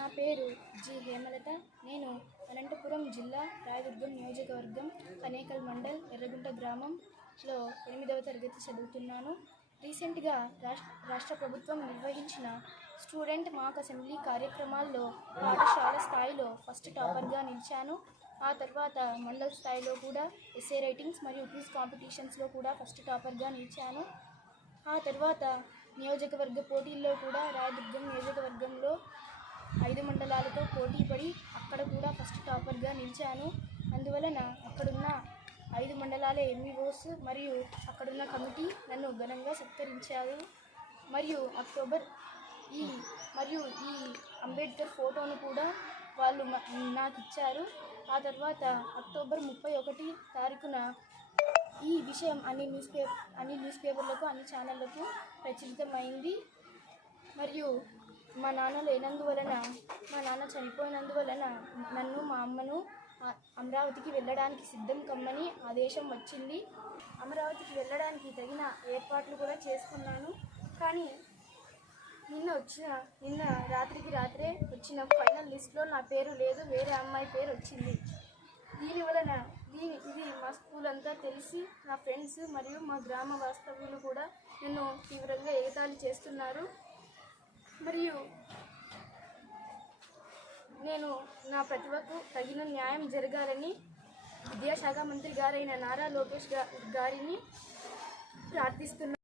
నా పేరు జి హేమలత. నేను అనంతపురం జిల్లా రాయదుర్గం నియోజకవర్గం కనేకల్ మండల్ ఎర్రగుంట గ్రామంలో 8వ తరగతి చదువుతున్నాను. రీసెంట్గా రాష్ట్ర ప్రభుత్వం నిర్వహించిన స్టూడెంట్ మాక్ అసెంబ్లీ కార్యక్రమాల్లో పాఠశాల స్థాయిలో ఫస్ట్ టాపర్గా నిలిచాను. ఆ తర్వాత మండల్ స్థాయిలో కూడా ఎస్ఏ రైటింగ్స్ మరియు క్విజ్ కాంపిటీషన్స్లో కూడా ఫస్ట్ టాపర్గా నిలిచాను. ఆ తర్వాత నియోజకవర్గ పోటీల్లో కూడా రాయదుర్గం నియోజకవర్గంలో 5 మండలాలతో పోటీ పడి అక్కడ కూడా ఫస్ట్ టాపర్గా నిలిచాను. అందువలన అక్కడున్న 5 మండలాల ఎంఈఓస్ మరియు అక్కడున్న కమిటీ నన్ను ఘనంగా సత్కరించారు. మరియు ఈ అంబేద్కర్ ఫోటోను కూడా వాళ్ళు నాకు ఇచ్చారు. ఆ తర్వాత అక్టోబర్ 31 తారీఖున ఈ విషయం అన్ని న్యూస్ పేపర్లకు అన్ని ఛానళ్లకు ప్రచురితమైంది. మరియు మా నాన్న చనిపోయినందువలన నన్ను మా అమ్మను అమరావతికి వెళ్ళడానికి సిద్ధం కమ్మని ఆదేశం వచ్చింది. అమరావతికి వెళ్ళడానికి తగిన ఏర్పాట్లు కూడా చేసుకున్నాను. కానీ నిన్న రాత్రికి రాత్రే వచ్చిన ఫైనల్ లిస్ట్లో నా పేరు లేదు, వేరే అమ్మాయి పేరు వచ్చింది. దీనివలన ఇది మా స్కూల్ అంతా తెలిసి నా ఫ్రెండ్స్ మరియు మా గ్రామ వాస్తవ్యులు కూడా నన్ను తీవ్రంగా ఎగతాళి చేస్తున్నారు. మరియు నేను నా ప్రతిభకు తగిన న్యాయం జరగాలని విద్యాశాఖ మంత్రి గారైన నారా లోకేష్ గారిని ప్రార్థిస్తున్నాను.